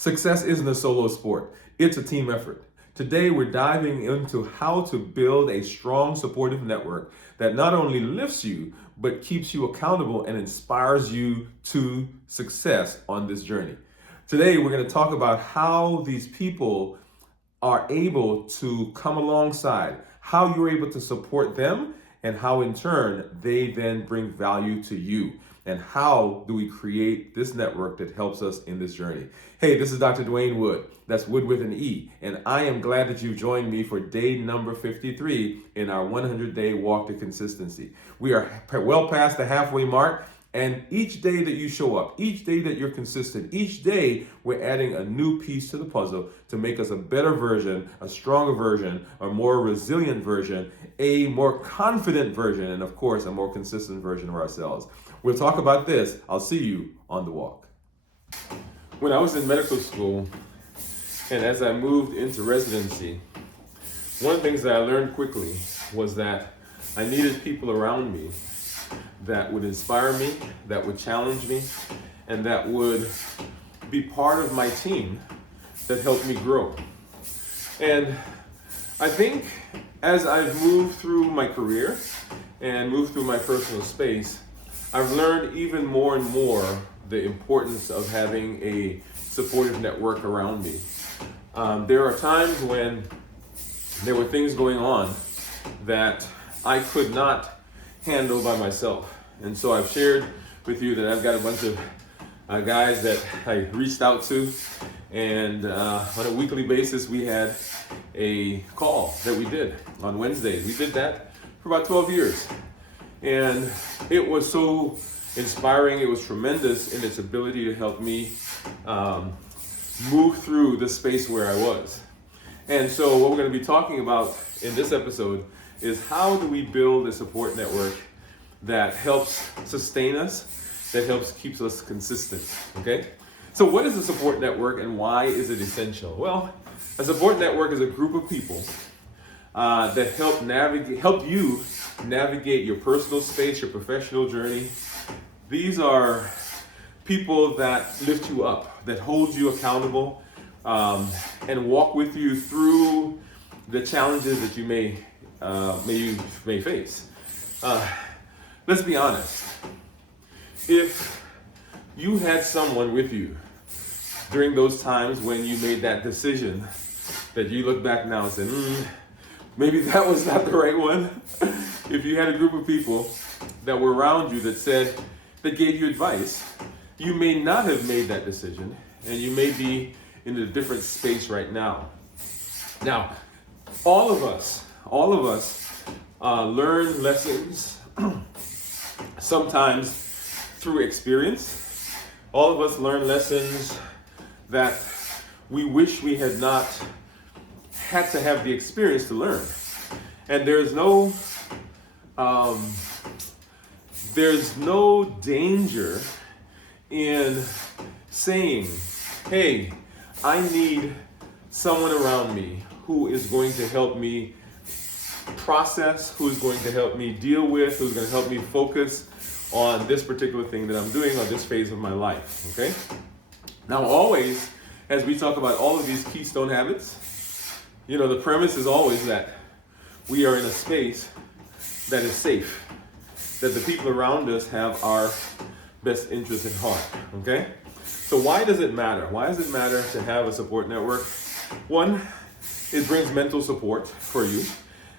Success isn't a solo sport, it's a team effort. Today, we're diving into how to build a strong, supportive network that not only lifts you, but keeps you accountable and inspires you to success on this journey. Today, we're going to talk about how these people are able to come alongside, how you're able to support them, and how in turn they then bring value to you. And how do we create this network that helps us in this journey? Hey, this is Dr. Dwain Woode. That's Wood with an E. And I am glad that you've joined me for day number 53 in our 100-day walk to consistency. We are well past the halfway mark. And each day that you show up, each day that you're consistent, each day we're adding a new piece to the puzzle to make us a better version, a stronger version, a more resilient version, a more confident version, and of course, a more consistent version of ourselves. We'll talk about this. I'll see you on the walk. When I was in medical school, and as I moved into residency, one of the things that I learned quickly was that I needed people around me that would inspire me, that would challenge me, and that would be part of my team that helped me grow. And I think as I've moved through my career and moved through my personal space, I've learned even more and more the importance of having a supportive network around me. There are times when there were things going on that I could not handle by myself. And so I've shared with you that I've got a bunch of guys that I reached out to, and on a weekly basis we had a call that we did on Wednesdays. We did that for about 12 years. And it was so inspiring, it was tremendous in its ability to help me move through the space where I was. And so what we're going to be talking about in this episode is how do we build a support network that helps sustain us, that helps keeps us consistent, okay? So what is a support network and why is it essential? Well, a support network is a group of people that help you navigate your personal space, your professional journey. These are people that lift you up, that hold you accountable, and walk with you through the challenges that you may face. Let's be honest. If you had someone with you during those times when you made that decision that you look back now and say, maybe that was not the right one. If you had a group of people that were around you that gave you advice, you may not have made that decision, and you may be in a different space right now. Now, all of us learn lessons sometimes through experience. All of us learn lessons that we wish we had not had to have the experience to learn. And there's no danger in saying, hey, I need someone around me who is going to help me process, who's going to help me deal with, who's going to help me focus on this particular thing that I'm doing on this phase of my life, okay? Now, always, as we talk about all of these keystone habits, the premise is always that we are in a space that is safe, that the people around us have our best interest at heart, okay? So why does it matter? Why does it matter to have a support network? One, it brings mental support for you.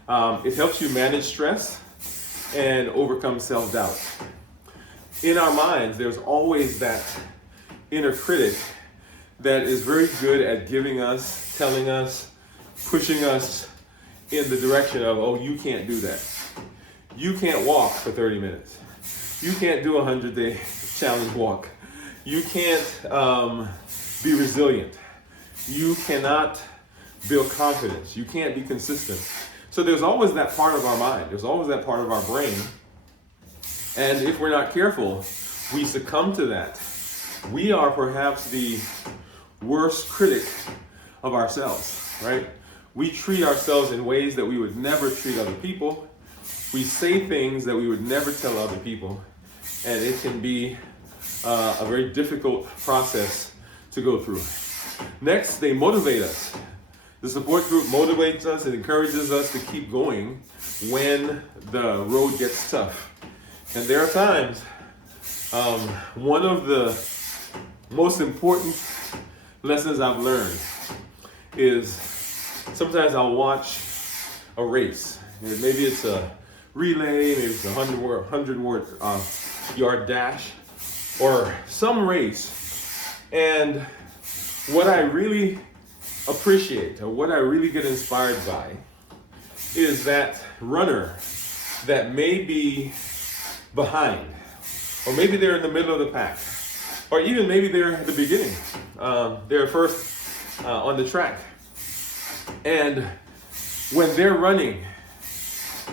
It helps you manage stress and overcome self-doubt. In our minds, there's always that inner critic that is very good at giving us, telling us, pushing us in the direction of, oh, you can't do that. You can't walk for 30 minutes. You can't do a 100-day challenge walk. You can't be resilient. You cannot build confidence. You can't be consistent. So there's always that part of our mind. There's always that part of our brain. And if we're not careful, we succumb to that. We are perhaps the worst critic of ourselves, right? We treat ourselves in ways that we would never treat other people. We say things that we would never tell other people. And it can be a very difficult process to go through. Next, they motivate us. The support group motivates us and encourages us to keep going when the road gets tough. And there are times, one of the most important lessons I've learned is sometimes I'll watch a race. Maybe it's a relay, maybe it's a 100 yard dash, or some race. And what I really appreciate, or what I really get inspired by, is that runner that may be behind, or maybe they're in the middle of the pack, or even maybe they're at the beginning. They're first on the track. And when they're running,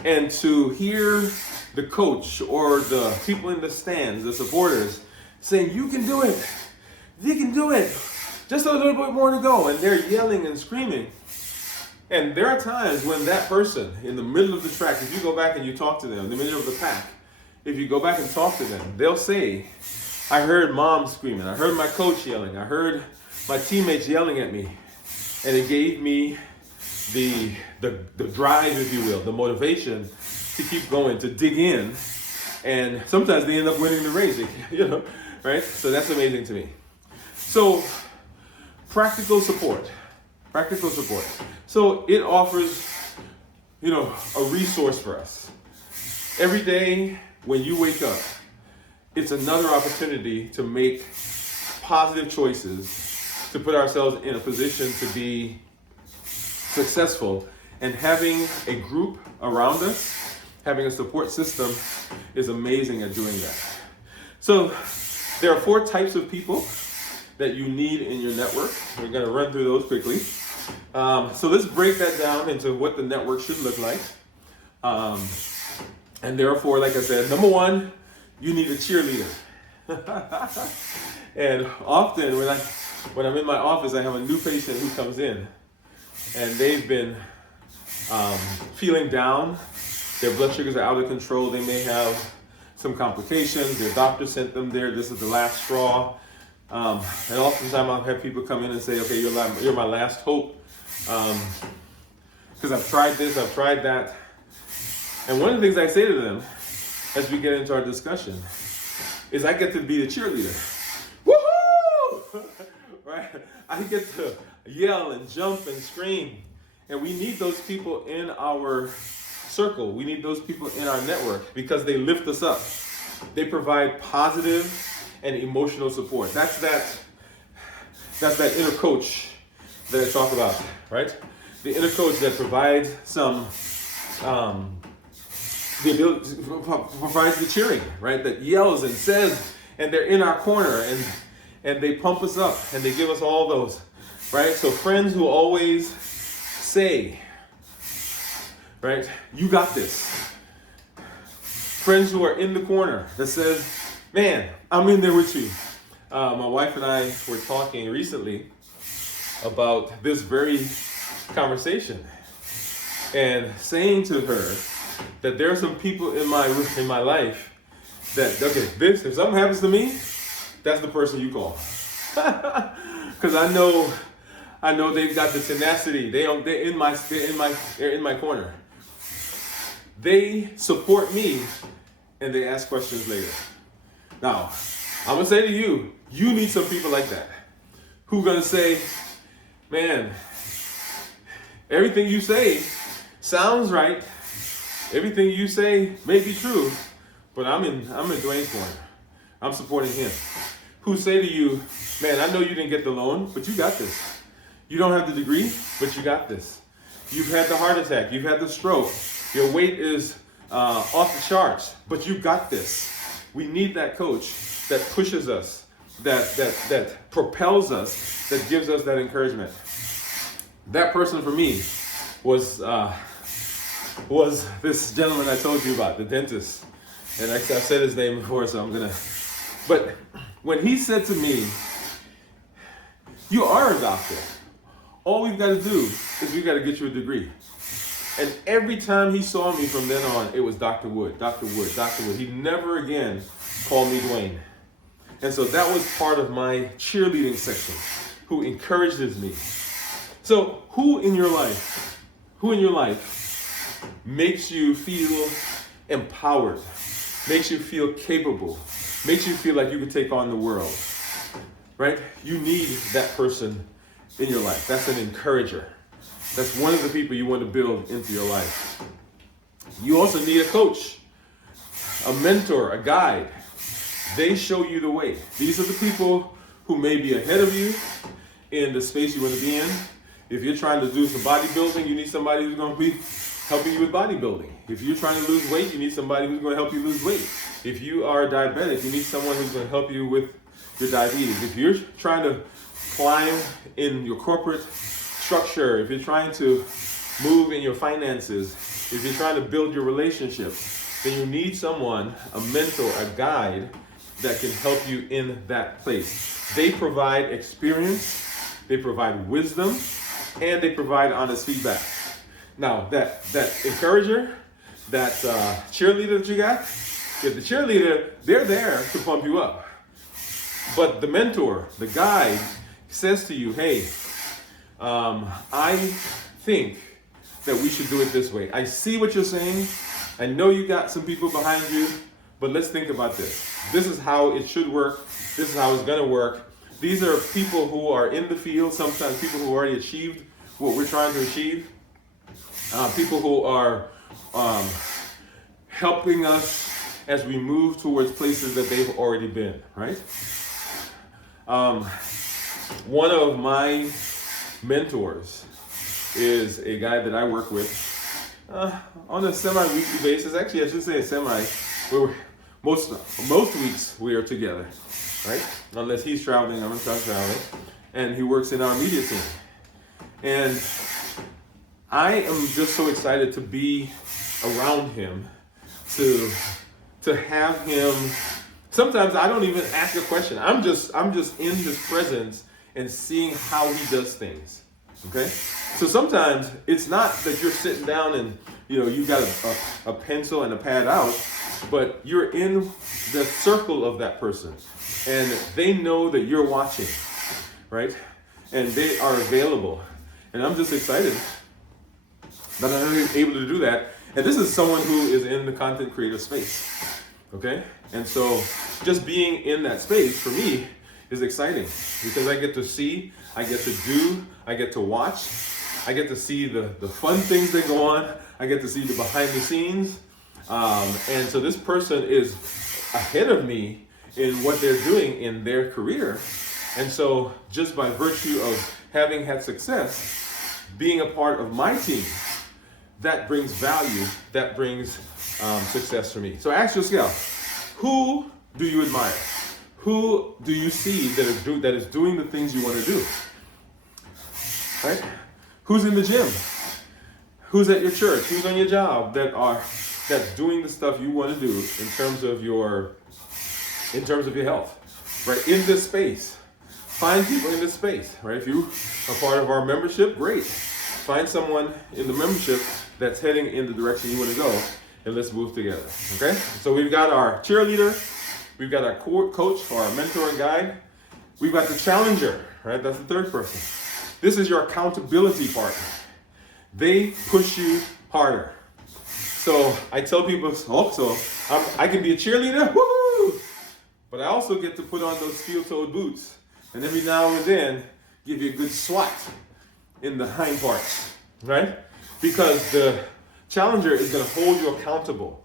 and to hear the coach or the people in the stands, the supporters, saying, "You can do it, you can do it, just a little bit more to go," and they're yelling and screaming. And there are times when that person in the middle of the track, if you go back and you talk to them, in the middle of the pack, if you go back and talk to them, they'll say, "I heard mom screaming, I heard my coach yelling, I heard my teammates yelling at me, and it gave me the drive, if you will, the motivation to keep going, to dig in." And sometimes they end up winning the race, right? So that's amazing to me. So practical support. So it offers, a resource for us. Every day when you wake up, it's another opportunity to make positive choices, to put ourselves in a position to be successful. And having a group around us, having a support system, is amazing at doing that. So there are 4 types of people that you need in your network. We're going to run through those quickly. So let's break that down into what the network should look like. And therefore, like I said, number 1, you need a cheerleader. And often when I'm in my office, I have a new patient who comes in, and they've been feeling down. Their blood sugars are out of control. They may have some complications. Their doctor sent them there. This is the last straw. And oftentimes I'll have people come in and say, "Okay, you're my last hope. Because I've tried this, I've tried that." And one of the things I say to them as we get into our discussion is I get to be the cheerleader. Woohoo! Right? I get to yell and jump and scream. And we need those people in our circle. We need those people in our network because they lift us up. They provide positive and emotional support. That's that inner coach that I talk about, right? The inner coach that provides provides the cheering, right? That yells and says, and they're in our corner, and they pump us up, and they give us all those, right? So friends who always say, right, "You got this." Friends who are in the corner that says, "Man, I'm in there with you." My wife and I were talking recently about this very conversation, and saying to her that there are some people in my life that, okay, if something happens to me, that's the person you call, because I know they've got the tenacity. They're in my corner. They support me, and they ask questions later. Now, I'm gonna say to you, you need some people like that, who gonna say, "Man, everything you say sounds right. Everything you say may be true, but I'm in Dwain's corner. I'm supporting him." Who say to you, "Man, I know you didn't get the loan, but you got this. You don't have the degree, but you got this. You've had the heart attack. You've had the stroke. Your weight is off the charts, but you got this." We need that coach that pushes us, that propels us, that gives us that encouragement. That person for me was this gentleman I told you about, the dentist. And I've said his name before, so but when he said to me, "You are a doctor. All we've got to do is we've got to get you a degree." And every time he saw me from then on, it was Dr. Woode, Dr. Woode, Dr. Woode. He never again called me Dwain. And so that was part of my cheerleading section, who encourages me. So who in your life makes you feel empowered, makes you feel capable, makes you feel like you can take on the world, right? You need that person in your life. That's an encourager. That's one of the people you want to build into your life. You also need a coach, a mentor, a guide. They show you the way. These are the people who may be ahead of you in the space you want to be in. If you're trying to do some bodybuilding, you need somebody who's going to be helping you with bodybuilding. If you're trying to lose weight, you need somebody who's going to help you lose weight. If you are diabetic, you need someone who's going to help you with your diabetes. If you're trying to climb in your corporate structure, if you're trying to move in your finances, if you're trying to build your relationships, then you need someone, a mentor, a guide that can help you in that place. They provide experience, they provide wisdom, and they provide honest feedback. Now, that encourager, that cheerleader that you got, the cheerleader, they're there to pump you up. But the mentor, the guide, says to you, hey, I think that we should do it this way. I see what you're saying. I know you got some people behind you, but let's think about this. This is how it should work. This is how it's going to work. These are people who are in the field, sometimes people who already achieved what we're trying to achieve. People who are helping us as we move towards places that they've already been, right? One of my mentors is a guy that I work with on a semi-weekly basis. Actually, I should say a semi. Where most weeks we are together, right? Unless he's traveling, I'm traveling, and he works in our media team. And I am just so excited to be around him, to have him. Sometimes I don't even ask a question. I'm just in his presence and seeing how he does things. Okay? So sometimes it's not that you're sitting down and you've got a pencil and a pad out, but you're in the circle of that person and they know that you're watching, right? And they are available. And I'm just excited that I'm able to do that. And this is someone who is in the content creator space, okay? And so just being in that space for me is exciting because I get to see, I get to do, I get to watch, I get to see the fun things that go on, I get to see the behind the scenes. And so this person is ahead of me in what they're doing in their career. And so just by virtue of having had success, being a part of my team, that brings value, that brings success for me. So ask yourself, who do you admire? Who do you see that is doing the things you want to do? Right? Who's in the gym? Who's at your church? Who's on your job that's doing the stuff you want to do in terms of your health, right? In this space, find people in this space, right? If you are part of our membership, great. Find someone in the membership that's heading in the direction you want to go, and let's move together. Okay? So we've got our cheerleader, we've got our coach or our mentor and guide, we've got the challenger, right? That's the third person. This is your accountability partner. They push you harder. So I tell people also, I can be a cheerleader, woo! But I also get to put on those steel-toed boots, and every now and then give you a good swat in the hind parts, right? Because the challenger is going to hold you accountable.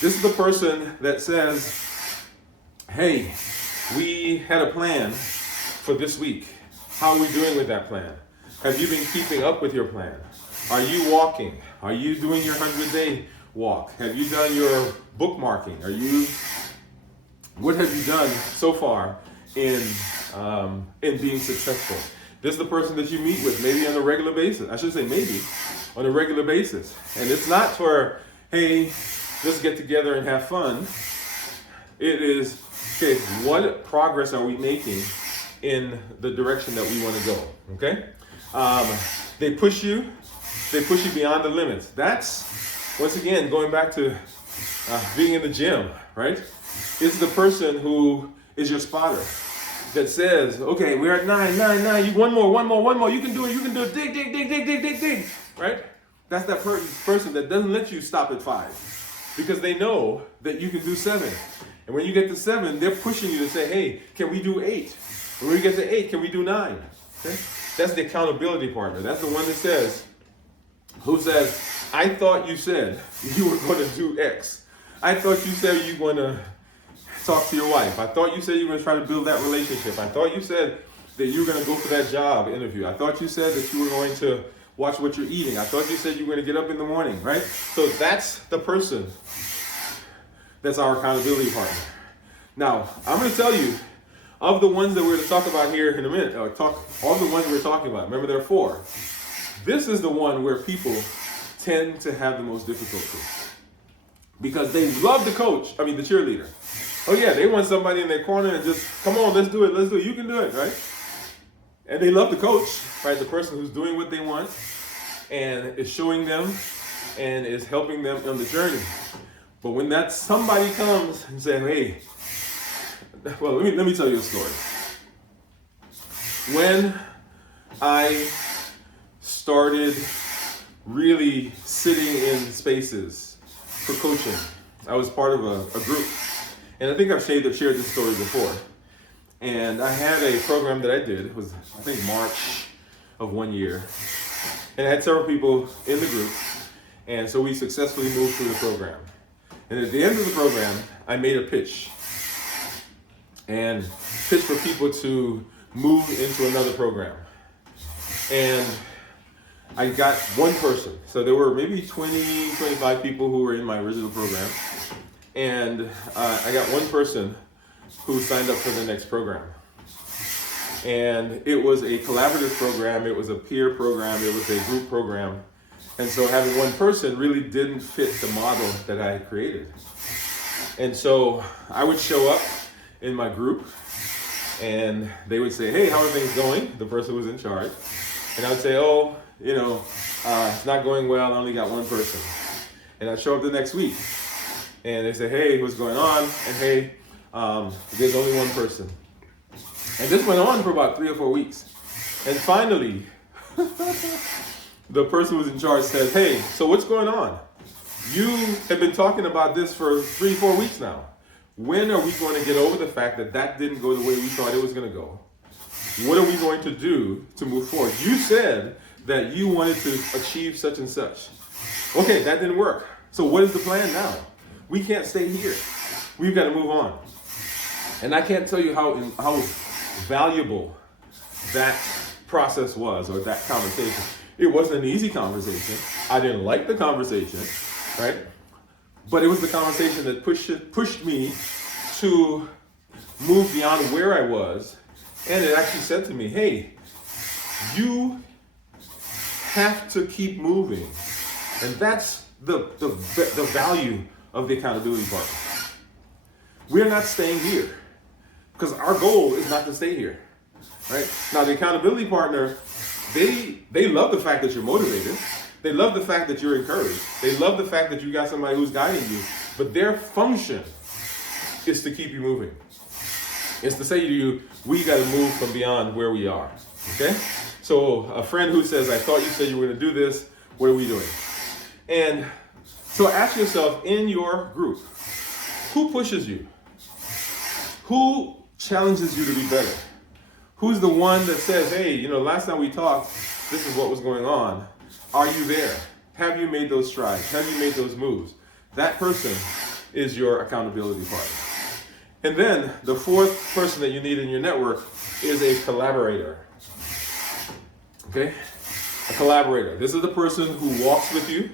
This is the person that says, hey, we had a plan for this week. How are we doing with that plan? Have you been keeping up with your plan? Are you walking? Are you doing your 100-day walk? Have you done your bookmarking? What have you done so far in being successful? This is the person that you meet with maybe on a regular basis. I should say maybe on a regular basis. And it's not for, hey, let's get together and have fun. It is, okay, what progress are we making in the direction that we want to go, okay? They push you beyond the limits. That's, once again, going back to being in the gym, right? It's the person who is your spotter. that says, okay, we're at 9. You one more. You can do it. Dig. Right? That's that person that doesn't let you stop at 5 because they know that you can do 7. And when you get to 7, they're pushing you to say, hey, can we do 8? When we get to 8, can we do 9? Okay? That's the accountability partner. That's the one that says, who says, I thought you said you were going to do X. I thought you said you were going to talk to your wife. I thought you said you were going to try to build that relationship. I thought you said that you were going to go for that job interview. I thought you said that you were going to watch what you're eating. I thought you said you were going to get up in the morning, right? So that's the person that's our accountability partner. Now, I'm going to tell you, of the ones that we're going to talk about here in a minute, all the ones we're talking about, remember there are 4. This is the one where people tend to have the most difficulty because they love the cheerleader. Oh yeah, they want somebody in their corner and just, come on, let's do it, you can do it, right? And they love the coach, right? The person who's doing what they want and is showing them and is helping them on the journey. But when that somebody comes and says, hey, well, let me tell you a story. When I started really sitting in spaces for coaching, I was part of a group. And I think I've shared this story before. And I had a program that I did. It was, I think, March of one year. And I had several people in the group. And so we successfully moved through the program. And at the end of the program, I made a pitch. And pitch for people to move into another program. And I got one person. So there were maybe 20, 25 people who were in my original program. And I got one person who signed up for the next program. And it was a collaborative program, it was a peer program, it was a group program. And so having one person really didn't fit the model that I had created. And so I would show up in my group and they would say, hey, how are things going? The person who was in charge. And I would say, oh, it's not going well, I only got one person. And I'd show up the next week. And they say, hey, what's going on? And hey, there's only one person. And this went on for about 3 or 4 weeks. And finally, the person who was in charge says, hey, so what's going on? You have been talking about this for 3, 4 weeks now. When are we going to get over the fact that that didn't go the way we thought it was going to go? What are we going to do to move forward? You said that you wanted to achieve such and such. Okay, that didn't work. So what is the plan now? We can't stay here. We've got to move on. And I can't tell you how valuable that process was, or that conversation. It wasn't an easy conversation. I didn't like the conversation, right? But it was the conversation that pushed me to move beyond where I was. And it actually said to me, hey, you have to keep moving. And that's the value of the accountability partner. We're not staying here because our goal is not to stay here, right? Now, the accountability partner, they love the fact that you're motivated. They love the fact that you're encouraged. They love the fact that you got somebody who's guiding you. But their function is to keep you moving. It's to say to you, we got to move from beyond where we are, okay? So a friend who says, I thought you said you were going to do this, what are we doing? And so ask yourself, in your group, who pushes you? Who challenges you to be better? Who's the one that says, hey, last time we talked, this is what was going on. Are you there? Have you made those strides? Have you made those moves? That person is your accountability partner. And then the fourth person that you need in your network is a collaborator. Okay? A collaborator. This is the person who walks with you,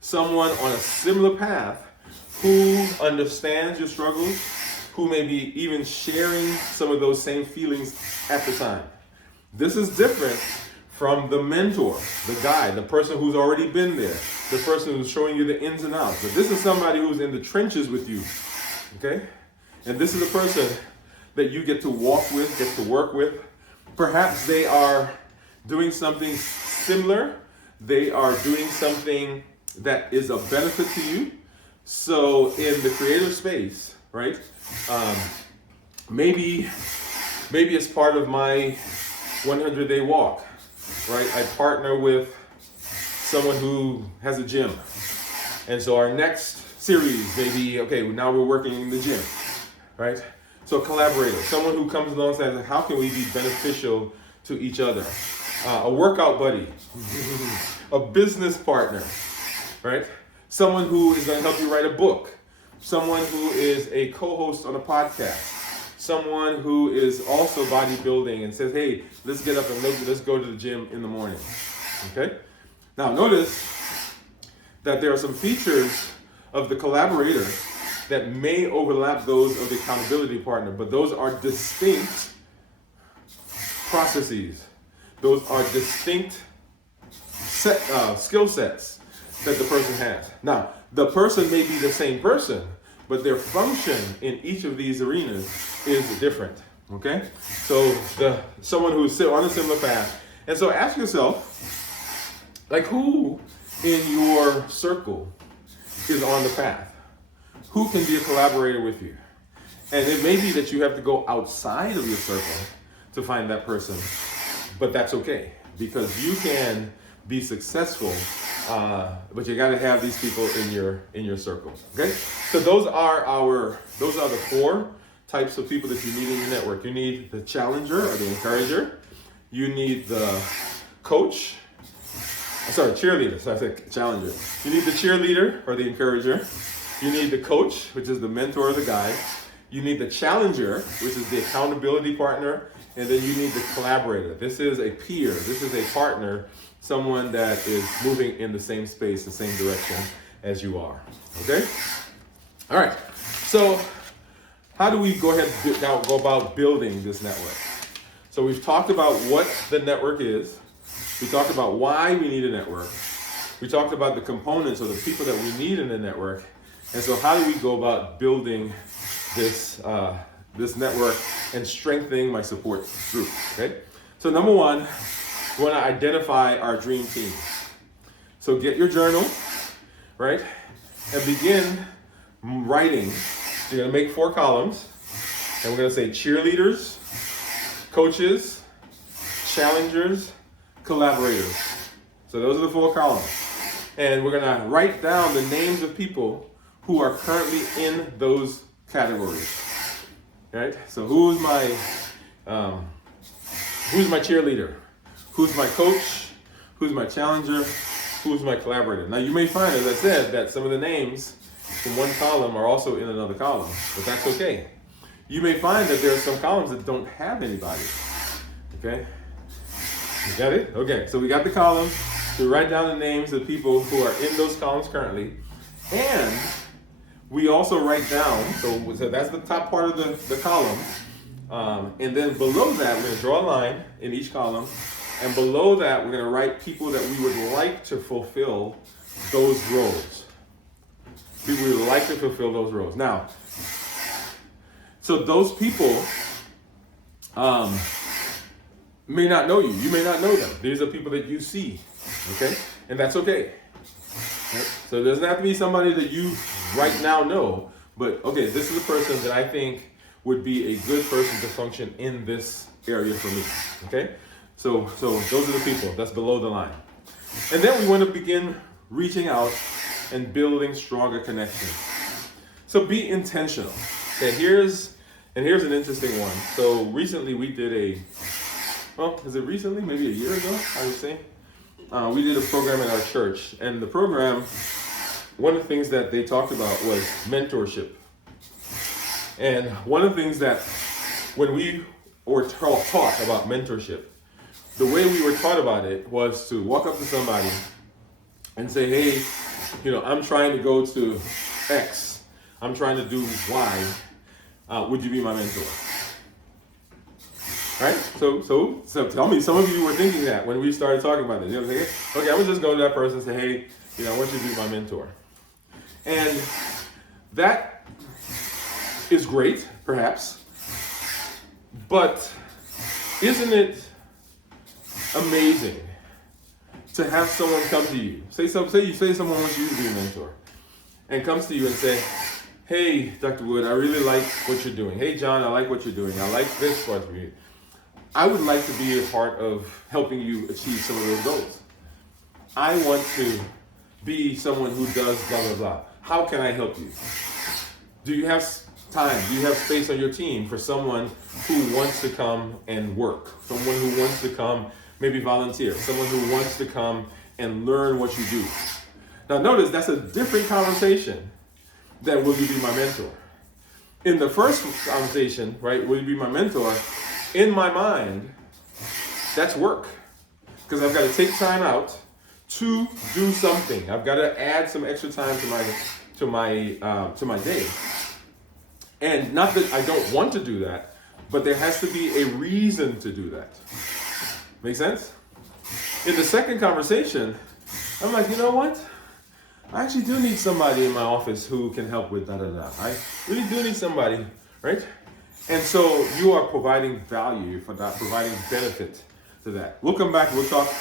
someone on a similar path who understands your struggles, who may be even sharing some of those same feelings at the time. This is different from the mentor, the guide, the person who's already been there, the person who's showing you the ins and outs. But this is somebody who's in the trenches with you, okay? And this is a person that you get to walk with, get to work with. Perhaps they are doing something similar. They are doing something that is a benefit to you. So in the creative space, right? Maybe Maybe it's part of my 100-day walk, right? I partner with someone who has a gym. And so our next series may be, okay, now we're working in the gym, right? So collaborator, someone who comes alongside and says, how can we be beneficial to each other? A workout buddy, a business partner, right? Someone who is going to help you write a book, someone who is a co-host on a podcast, someone who is also bodybuilding and says, hey, let's get up and let's go to the gym in the morning, okay? Now notice that there are some features of the collaborator that may overlap those of the accountability partner, but those are distinct processes. Those are distinct skill sets that the person has. Now, the person may be the same person, but their function in each of these arenas is different, okay? So someone who's on a similar path. And so ask yourself, like, who in your circle is on the path? Who can be a collaborator with you? And it may be that you have to go outside of your circle to find that person, but that's okay, because you can be successful, but you got to have these people in your circle. Okay, so those are the 4 types of people that you need in your network. You need the challenger or the encourager. You need the coach. Cheerleader. So I said challenger. You need the cheerleader or the encourager. You need the coach, which is the mentor or the guide. You need the challenger, which is the accountability partner. And then you need the collaborator. This is a peer. This is a partner, someone that is moving in the same space, the same direction as you are. Okay? All right. So how do we go about building this network? So we've talked about what the network is. We talked about why we need a network. We talked about the components or the people that we need in the network. And so how do we go about building this network and strengthening my support group, okay? So number 1, we want to identify our dream team. So get your journal, right? And begin writing. So you're going to make 4 columns. And we're going to say cheerleaders, coaches, challengers, collaborators. So those are the 4 columns. And we're going to write down the names of people who are currently in those categories. Right? So who's my cheerleader? Who's my coach? Who's my challenger? Who's my collaborator? Now you may find, as I said, that some of the names from one column are also in another column, but that's okay. You may find that there are some columns that don't have anybody. Okay? You got it? Okay, so we got the column. We write down the names of people who are in those columns currently, and we also write down, so that's the top part of the column, and then below that, we're going to draw a line in each column, and below that, we're going to write people that we would like to fulfill those roles. People we would like to fulfill those roles. Now, so those people may not know you. You may not know them. These are people that you see, okay? And that's okay. Right? So it doesn't have to be somebody that you right now know, but okay, this is a person that I think would be a good person to function in this area for me, okay? So those are the people that's below the line. And then we want to begin reaching out and building stronger connections. So be intentional. Okay, here's an interesting one. So recently we did is it recently? Maybe a year ago, I would say. We did a program in our church, and the program, one of the things that they talked about was mentorship. And one of the things that when we were taught about mentorship, the way we were taught about it was to walk up to somebody and say, hey, I'm trying to go to X. I'm trying to do Y. Would you be my mentor? Right? So tell me, some of you were thinking that when we started talking about this. Okay, I would just go to that person and say, hey, I want you to be my mentor. And that is great, perhaps. But isn't it amazing to have someone come to you? Say someone wants you to be a mentor and comes to you and say, Hey, Dr. Wood, I really like what you're doing. Hey, John, I like what you're doing. I like this part of you. I would like to be a part of helping you achieve some of those goals. I want to be someone who does blah, blah, blah. How can I help you? Do you have time? Do you have space on your team for someone who wants to come and work? Someone who wants to come, maybe volunteer. Someone who wants to come and learn what you do. Now notice that's a different conversation than will you be my mentor? In the first conversation, right, will you be my mentor? In my mind, that's work. Because I've got to take time out to do something. I've got to add some extra time to my day. And not that I don't want to do that, but there has to be a reason to do that. Make sense? In the second conversation, I'm like, you know what? I actually do need somebody in my office who can help with da-da-da. I really do need somebody, right? And so you are providing value for that, providing benefit to that. We'll come back, we'll talk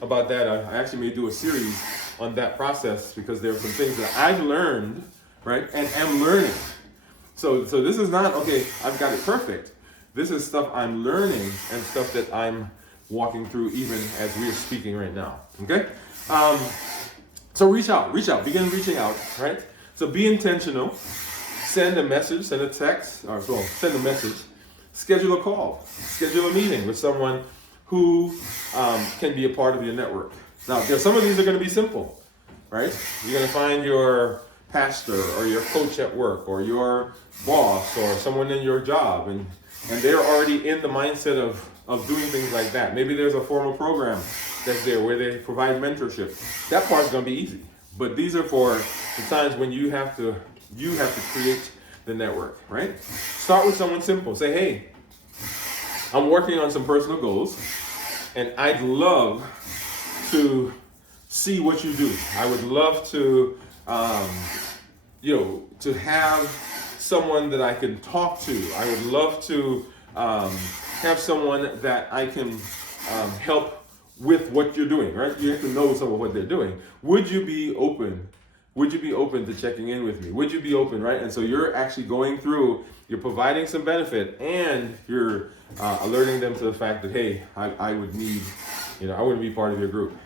about that. I actually may do a series on that process because there are some things that I've learned, right, and am learning. So this is not, okay, I've got it perfect. This is stuff I'm learning and stuff that I'm walking through even as we're speaking right now, okay? So reach out, begin reaching out, right? So be intentional, send a message, send a text, or so send a message, schedule a call, schedule a meeting with someone who can be a part of your network. Now, some of these are gonna be simple, right? You're gonna find your pastor or your coach at work or your boss or someone in your job and they're already in the mindset of doing things like that. Maybe there's a formal program that's there where they provide mentorship. That part's gonna be easy. But these are for the times when you have to create the network, right? Start with someone simple. Say, hey, I'm working on some personal goals and I'd love to see what you do. I would love to to have someone that I can talk to. I would love to have someone that I can help with what you're doing, right? You have to know some of what they're doing. Would you be open? Would you be open to checking in with me? Would you be open, right? And so you're actually going through, you're providing some benefit and you're alerting them to the fact that, hey, I would need, I want to be part of your group.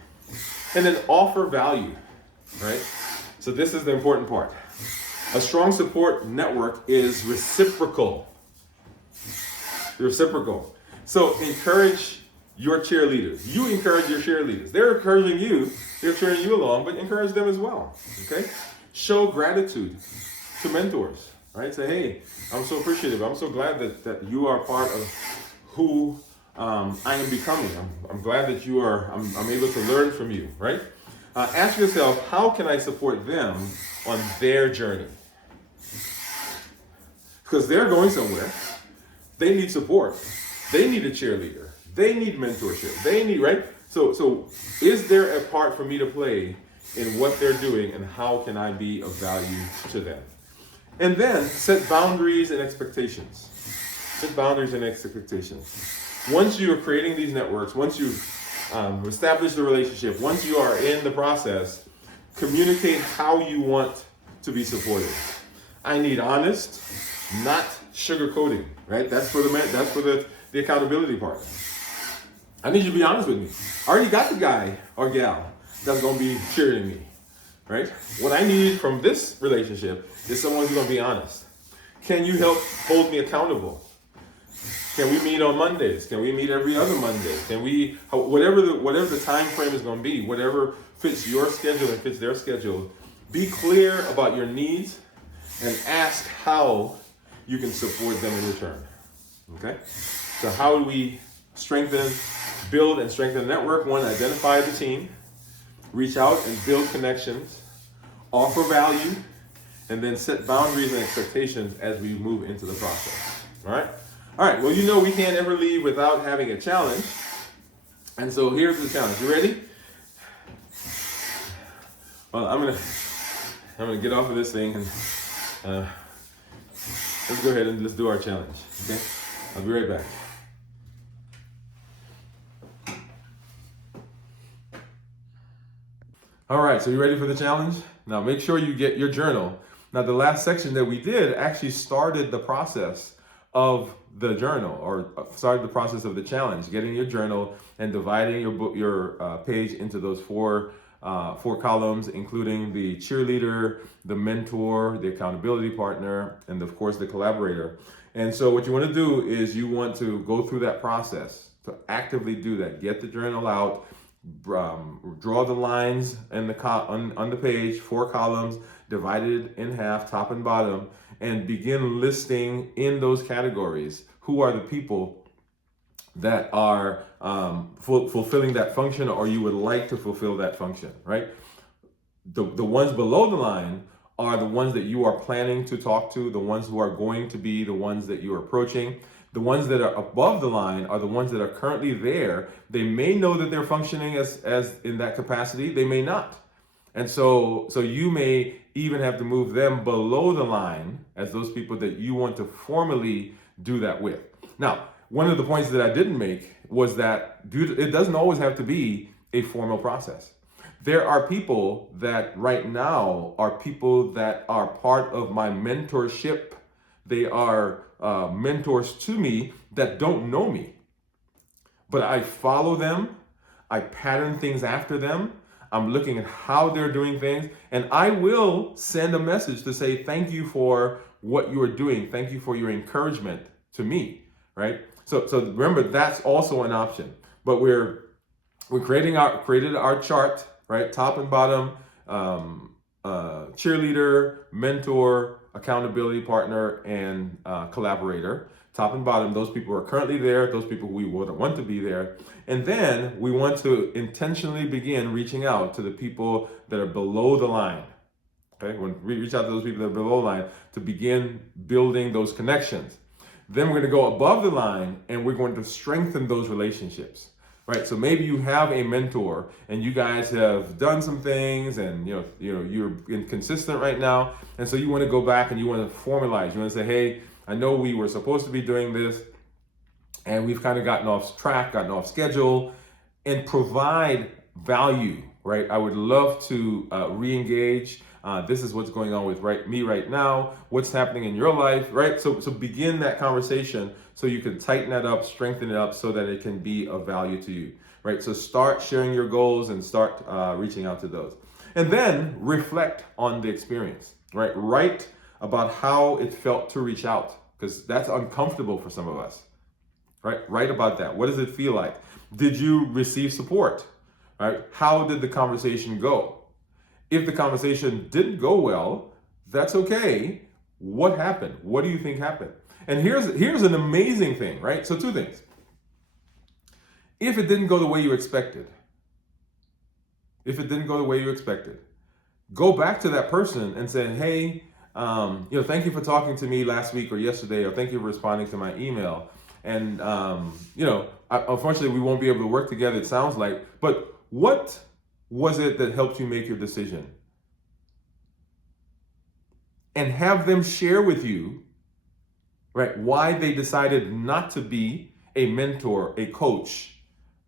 And then offer value, right? So this is the important part. A strong support network is reciprocal. Reciprocal. So encourage your cheerleaders. You encourage your cheerleaders. They're encouraging you. They're cheering you along, but encourage them as well. Okay? Show gratitude to mentors. Right? Say, hey, I'm so appreciative. I'm so glad that you are part of who I am becoming. I'm glad that I'm able to learn from you. Right? Ask yourself, how can I support them on their journey? Because they're going somewhere. They need support. They need a cheerleader. They need mentorship. They need, right? So is there a part for me to play in what they're doing and how can I be of value to them? And then set boundaries and expectations. Set boundaries and expectations. Once you are creating these networks, once you've established the relationship, once you are in the process, communicate how you want to be supported. I need honest, not sugarcoating, right? That's for the accountability part. I need you to be honest with me. I already got the guy or gal that's gonna be cheering me, right? What I need from this relationship is someone who's gonna be honest. Can you help hold me accountable? Can we meet on Mondays? Can we meet every other Monday? Can we, whatever the time frame is gonna be, whatever fits your schedule and fits their schedule, be clear about your needs and ask how you can support them in return, okay? So how do we build and strengthen the network? One, identify the team, reach out and build connections, offer value, and then set boundaries and expectations as we move into the process, all right? All right, well, we can't ever leave without having a challenge. And so here's the challenge. You ready? Well, I'm gonna get off of this thing and let's go ahead and let's do our challenge, okay? I'll be right back. All right, so you ready for the challenge? Now make sure you get your journal. Now, the last section that we did actually started the process of the journal, or started the process of the challenge, getting your journal and dividing your page into those four columns, including the cheerleader, the mentor, the accountability partner, and of course the collaborator. And so what you want to do is you want to go through that process, to actively do that. Get the journal out, draw the lines in on the page, 4 columns, divided in half, top and bottom, and begin listing in those categories who are the people that are fulfilling that function, or you would like to fulfill that function, right? The ones below the line are the ones that you are planning to talk to, the ones who are going to be the ones that you're approaching. The ones that are above the line are the ones that are currently there. They may know that they're functioning as in that capacity, they may not. And so you may even have to move them below the line as those people that you want to formally do that with. Now, one of the points that I didn't make was that it doesn't always have to be a formal process. There are people that right now are people that are part of my mentorship. They are mentors to me that don't know me, but I follow them. I pattern things after them. I'm looking at how they're doing things, and I will send a message to say thank you for what you are doing. Thank you for your encouragement to me, right? So remember, that's also an option. But we created our chart, right? Top and bottom, cheerleader, mentor, accountability partner, and collaborator. Top and bottom, those people who are currently there, those people who we would want to be there. And then we want to intentionally begin reaching out to the people that are below the line. Okay, when we reach out to those people that are below the line to begin building those connections. Then we're going to go above the line and we're going to strengthen those relationships. Right, so maybe you have a mentor and you guys have done some things, and you're inconsistent right now, and so you want to go back and you want to formalize. You want to say, hey, I know we were supposed to be doing this, and we've kind of gotten off track, gotten off schedule, and provide value. Right, I would love to re-engage. This is what's going on with me right now. What's happening in your life, right? So begin that conversation so you can tighten that up, strengthen it up so that it can be of value to you, right? So start sharing your goals and start reaching out to those. And then reflect on the experience, right? Write about how it felt to reach out, because that's uncomfortable for some of us, right? Write about that. What does it feel like? Did you receive support, right? How did the conversation go? If the conversation didn't go well, that's okay. What happened? What do you think happened? And here's an amazing thing, right? So 2 things. If it didn't go the way you expected, go back to that person and say, hey, thank you for talking to me last week or yesterday, or thank you for responding to my email. And, unfortunately, we won't be able to work together, it sounds like, but what was it that helped you make your decision? And have them share with you, right, why they decided not to be a mentor, a coach,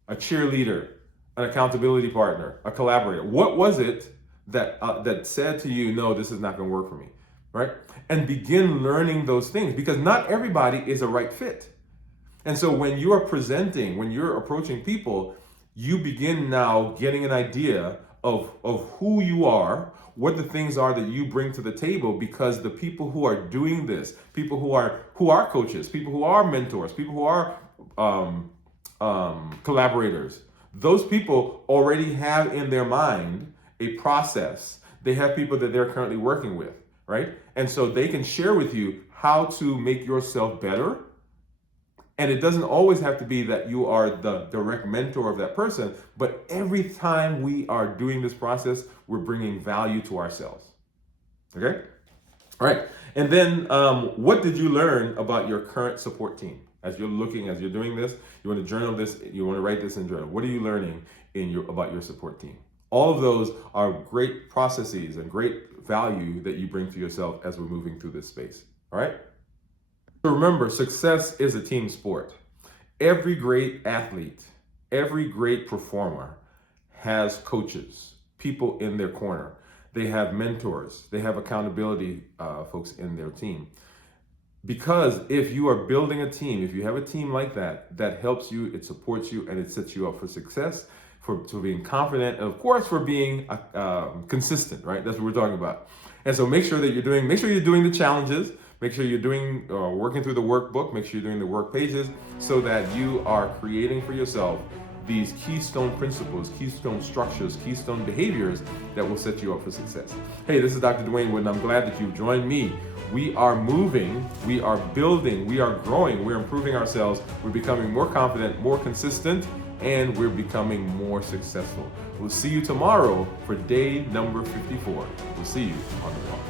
a cheerleader, an accountability partner, a collaborator. What was it that said to you, no, this is not going to work for me, right? And begin learning those things, because not everybody is a right fit. And so when you are presenting, when you're approaching people, you begin now getting an idea of who you are, what the things are that you bring to the table, because the people who are doing this, people who are coaches, people who are mentors, people who are collaborators, those people already have in their mind a process. They have people that they're currently working with, right? And so they can share with you how to make yourself better. And it doesn't always have to be that you are the direct mentor of that person, but every time we are doing this process, we're bringing value to ourselves. Okay? All right. And then what did you learn about your current support team? As you're doing this, you want to journal this, you want to write this in journal. What are you learning about your support team? All of those are great processes and great value that you bring to yourself as we're moving through this space. All right? So remember, success is a team sport. Every great athlete, every great performer has coaches, people in their corner. They have mentors. They have accountability folks in their team. Because if you are building a team, if you have a team like that, that helps you, it supports you, and it sets you up for success, for being confident, and of course for being consistent, right? That's what we're talking about. And so make sure you're doing the challenges, make sure you're doing working through the workbook, make sure you're doing the work pages, so that you are creating for yourself these keystone principles, keystone structures, keystone behaviors that will set you up for success. Hey, this is Dr. Dwain Woode, and I'm glad that you've joined me. We are moving, we are building, we are growing, we're improving ourselves, we're becoming more confident, more consistent, and we're becoming more successful. We'll see you tomorrow for day number 54. We'll see you on the walk.